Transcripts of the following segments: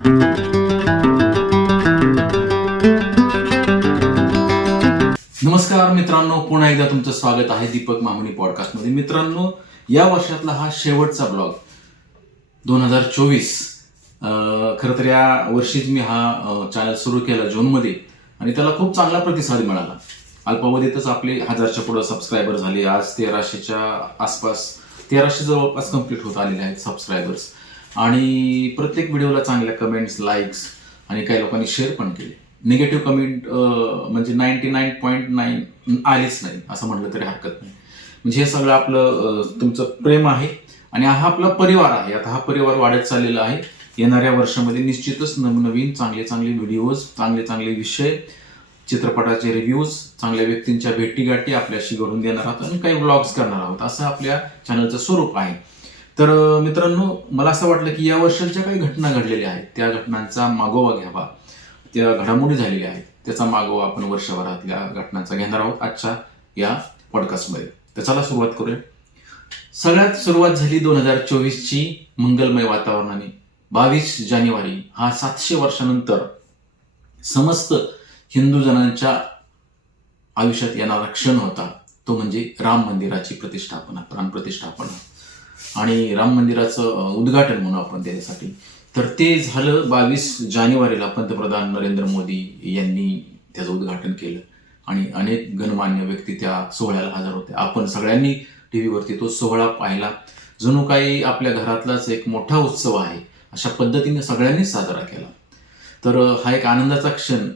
नमस्कार मित्रांनो पुन्हा एकदा तुमचं स्वागत आहे दीपक मामुनी पॉडकास्टमध्ये मित्रांनो या वर्षातला हा शेवटचा ब्लॉग दोन हजार चोवीस. खरं तर या वर्षीच मी हा चॅनल सुरू केला जूनमध्ये आणि त्याला खूप चांगला प्रतिसाद मिळाला. अल्पावधीतच आपले हजारच्या पुढं सबस्क्रायबर झाले. आज तेराशेच्या आसपास तेराशे जवळपास कंप्लीट होत आलेले आहेत सबस्क्रायबर्स आणि प्रत्येक व्हिडिओला चांगल्या कमेंट्स लाईक्स आणि काही लोकांनी शेअर पण केले. निगेटिव्ह कमेंट म्हणजे नाईन्टी नाईन पॉईंट नाईन आलीच नाही असं म्हटलं तरी हरकत नाही. म्हणजे हे सगळं आपलं तुमचं प्रेम आहे आणि हा आपला परिवार आहे. आता हा परिवार वाढत चाललेला आहे. येणाऱ्या वर्षामध्ये निश्चितच नवनवीन चांगले चांगले व्हिडिओज चांगले चांगले विषय चित्रपटाचे रिव्ह्यूज चांगल्या व्यक्तींच्या भेटीगाठी आपल्याशी घडून देणार आहोत आणि काही व्लॉग्स करणार आहोत. असं आपल्या चॅनलचं स्वरूप आहे. तर मित्रांनो मला असं वाटलं की या वर्षाच्या काही घटना घडलेल्या आहेत. त्या घटनांचा मागोवा घ्यावा. त्या घडामोडी झालेल्या आहेत. त्याचा मागोवा आपण वर्षभरातल्या घटनांचा घेणार आहोत आजच्या या पॉडकास्टमध्ये तर चला सुरुवात करूया. सगळ्यात सुरुवात झाली दोन हजार चोवीसची मंगलमय वातावरणाने. बावीस जानेवारी हा सातशे वर्षानंतर समस्त हिंदू जणांच्या आयुष्यात येणारा क्षण होता. तो म्हणजे राम मंदिराची प्रतिष्ठापना प्राणप्रतिष्ठापना आणि राम मंदिराचं उद्घाटन म्हणू आपण त्याच्यासाठी. तर ते झालं बावीस जानेवारीला पंतप्रधान नरेंद्र मोदी यांनी त्याचं उद्घाटन केलं. आणि अनेक गणमान्य व्यक्ती त्या सोहळ्याला हजर होते. आपण सगळ्यांनी टी व्हीवरती तो सोहळा पाहिला. जणू काही आपल्या घरातलाच एक मोठा उत्सव आहे अशा पद्धतीने सगळ्यांनीच साजरा केला. तर हा एक आनंदाचा क्षण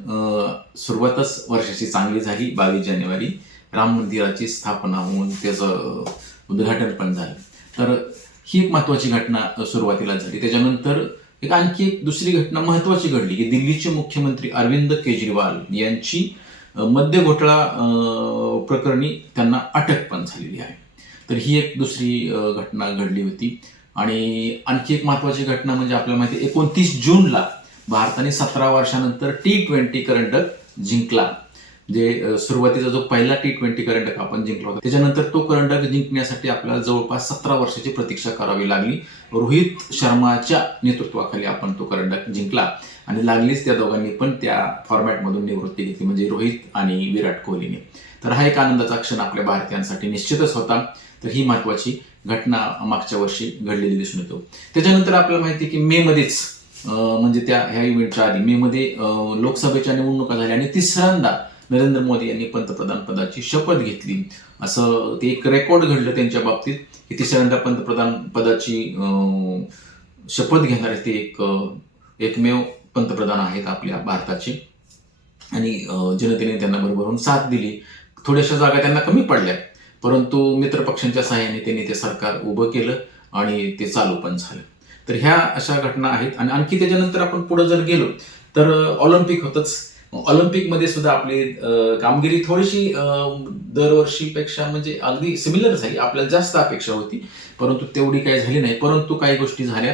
सुरुवातच वर्षाची चांगली झाली बावीस जानेवारी. राम मंदिराची स्थापना होऊन त्याचं उद्घाटन पण झालं. तर ही एक महत्वाची घटना सुरुवातीला झाली. त्याच्यानंतर एक आणखी एक दुसरी घटना महत्वाची घडली की दिल्लीचे मुख्यमंत्री अरविंद केजरीवाल यांची मद्य घोटाळा प्रकरणी त्यांना अटक पण झालेली आहे. तर ही एक दुसरी घटना घडली होती. आणि आणखी एक महत्वाची घटना म्हणजे आपल्याला माहिती आहे, एकोणतीस जूनला भारताने सतरा वर्षानंतर टी ट्वेंटी करंडक जिंकला. जे सुरुवातीचा जो पहिला टी ट्वेंटी करंडक आपण जिंकला होता त्याच्यानंतर तो करंडक जिंकण्यासाठी आपल्याला जवळपास सतरा वर्षाची प्रतीक्षा करावी लागली. रोहित शर्माच्या नेतृत्वाखाली आपण तो करंडक जिंकला आणि लागलीच त्या दोघांनी पण त्या फॉर्मॅटमधून निवृत्ती घेतली म्हणजे रोहित आणि विराट कोहलीने. तर हा एक आनंदाचा क्षण आपल्या भारतीयांसाठी निश्चितच होता. तर ही महत्वाची घटना मागच्या वर्षी घडलेली दिसून येतो. त्याच्यानंतर आपल्याला माहिती आहे की मे मध्येच म्हणजे त्या ह्या इव्हेंटच्या आधी मे मध्ये लोकसभेच्या निवडणुका झाल्या आणि तिसऱ्यांदा नरेंद्र मोदी यांनी पंतप्रधान पदाची शपथ घेतली. असं ते एक रेकॉर्ड घडलं त्यांच्या बाबतीत की तिसऱ्यांदा पंतप्रधान पदाची शपथ घेणारे ते एक एकमेव पंतप्रधान आहेत आपल्या भारताचे. आणि जनतेने त्यांना भरभरून साथ दिली. थोड्याशा जागा त्यांना कमी पडल्या. परंतु मित्रपक्षांच्या सहाय्याने त्यांनी ते सरकार उभं केलं आणि ते चालू पण झालं. तर ह्या अशा घटना आहेत. आणि आणखी त्याच्यानंतर आपण पुढे जर गेलो तर ऑलिम्पिक होतंच. ऑलिम्पिकमध्ये सुद्धा आपली कामगिरी थोडीशी दरवर्षीपेक्षा म्हणजे अगदी सिमिलर झाली. आपल्याला जास्त अपेक्षा होती. परंतु तेवढी काही झाली नाही. परंतु काही गोष्टी झाल्या.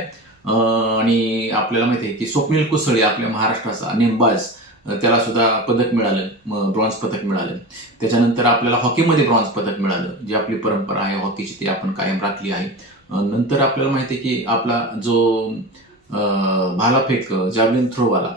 आणि आपल्याला माहिती आहे की स्वप्नील कुसळे आपल्या महाराष्ट्राचा नेमबाज त्याला सुद्धा पदक मिळालं. ब्रॉन्झ पदक मिळालं. त्याच्यानंतर आपल्याला हॉकीमध्ये ब्रॉन्झ पदक मिळालं. जी आपली परंपरा आहे हॉकीची ती आपण कायम राखली आहे. नंतर आपल्याला माहिती आहे की आपला जो भालाफेक जॅव्हलिन थ्रोवाला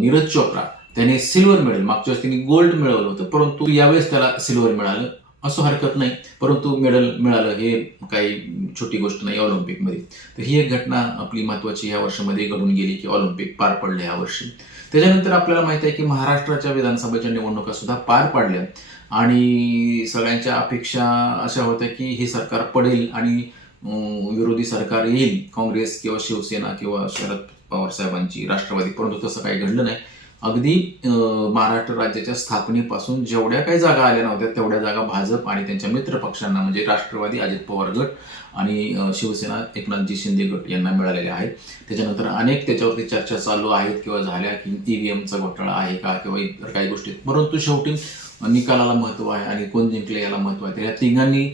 नीरज चोप्रा त्याने सिल्वर मेडल मागच्या वेळेस त्यांनी गोल्ड मिळवलं होतं. परंतु यावेळेस त्याला सिल्वर मिळालं. असं हरकत नाही. परंतु मेडल मिळालं हे काही छोटी गोष्ट नाही ऑलिम्पिकमध्ये. तर ही एक घटना आपली महत्वाची या वर्षामध्ये घडून गेली की ऑलिम्पिक पार पडले या वर्षी. त्याच्यानंतर आपल्याला माहिती आहे की महाराष्ट्राच्या विधानसभेच्या निवडणुका सुद्धा पार पाडल्या. आणि सगळ्यांच्या अपेक्षा अशा होत्या की हे सरकार पडेल आणि विरोधी सरकार येईल. काँग्रेस किंवा शिवसेना किंवा शरद पवार साहेबांची राष्ट्रवादी. परंतु तसं काही घडलं नाही. अगदी महाराष्ट्र राज्याच्या स्थापनेपासून जेवढ्या काही जागा आल्या नव्हत्या तेवढ्या जागा भाजप आणि त्यांच्या मित्र पक्षांना म्हणजे राष्ट्रवादी अजित पवार गट आणि शिवसेना एकनाथजी शिंदे गट यांना मिळालेल्या आहेत. त्याच्यानंतर अनेक त्याच्यावरती चर्चा चालू आहेत किंवा झाल्या की ईव्हीएमचा घोटाळा आहे का किंवा इतर काही गोष्टी परंतु शेवटी निकालाला महत्त्व आहे आणि कोण जिंकले याला महत्त्व आहे. या तिघांनी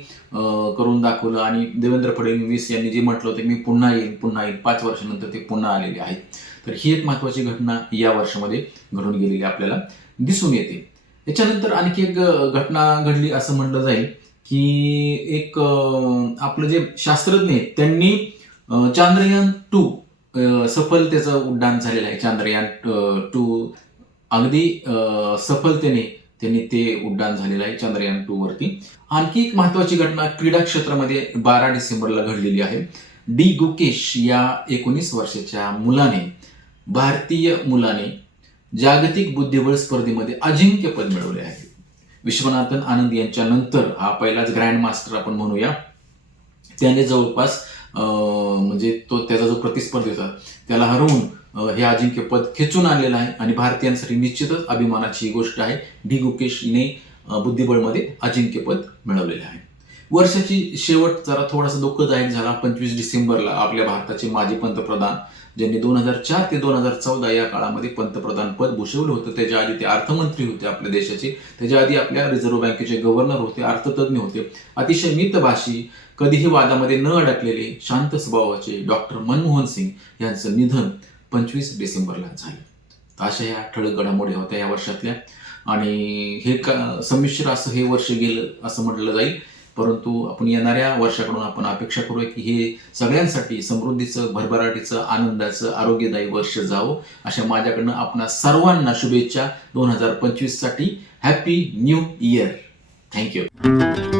करून दाखवलं आणि देवेंद्र फडणवीस यांनी जे म्हटलं होतं मी पुन्हा येईल पुन्हा येईल पाच वर्षानंतर ते पुन्हा आलेले आहेत. तर ही एक महत्वाची घटना या वर्षामध्ये घडून गेलेली आपल्याला दिसून येते. याच्यानंतर आणखी एक घटना घडली असं म्हटलं जाईल की एक आपलं जे शास्त्रज्ञ आहेत त्यांनी चांद्रयान टू सफलतेचं उड्डाण झालेलं आहे. चांद्रयान टू अगदी सफलतेने त्यांनी ते उड्डाण झालेलं आहे चांद्रयान टू वरती. आणखी एक महत्वाची घटना क्रीडा क्षेत्रामध्ये बारा डिसेंबरला घडलेली आहे. डी गुकेश या एकोणीस वर्षाच्या मुलाने भारतीय मुलाने जागतिक बुद्धिबळ स्पर्धेमध्ये अजिंक्यपद मिळवले आहे. विश्वनाथन आनंद यांच्या नंतर हा पहिलाच ग्रँड मास्टर आपण म्हणूया. त्याने जवळपास म्हणजे तो त्याचा जो प्रतिस्पर्धी होता त्याला हरवून हे अजिंक्यपद खेचून आणलेलं आहे आणि भारतीयांसाठी निश्चितच अभिमानाची ही गोष्ट आहे. डी गुकेशने बुद्धिबळमध्ये अजिंक्यपद मिळवलेलं आहे. वर्षाची शेवट जरा थोडासा दुःखदायक झाला पंचवीस डिसेंबरला आपल्या भारताचे माजी पंतप्रधान ज्यांनी दोन हजार चार ते दोन हजार चौदा या काळामध्ये पंतप्रधान पद भूषवलं होतं. त्याच्या आधी ते अर्थमंत्री होते आपल्या देशाचे. त्याच्या आधी आपल्या रिझर्व्ह बँकेचे गव्हर्नर होते अर्थतज्ञ होते. अतिशय मितभाषी कधीही वादामध्ये न अडकलेले शांत स्वभावाचे डॉक्टर मनमोहन सिंग यांचं निधन पंचवीस डिसेंबरला झालं. तर अशा ह्या ठळक घडामोडी होत्या या वर्षातल्या. आणि हे का संमिश्र असं हे वर्ष गेलं असं म्हटलं जाईल. परंतु आपण येणाऱ्या वर्षाकडून आपण अपेक्षा करूया की हे सगळ्यांसाठी समृद्धीचं भरभराटीचं आनंदाचं आरोग्यदायी वर्ष जावं. अशा माझ्याकडनं आपणा सर्वांना शुभेच्छा दोन हजार पंचवीससाठी. Happy new year thank you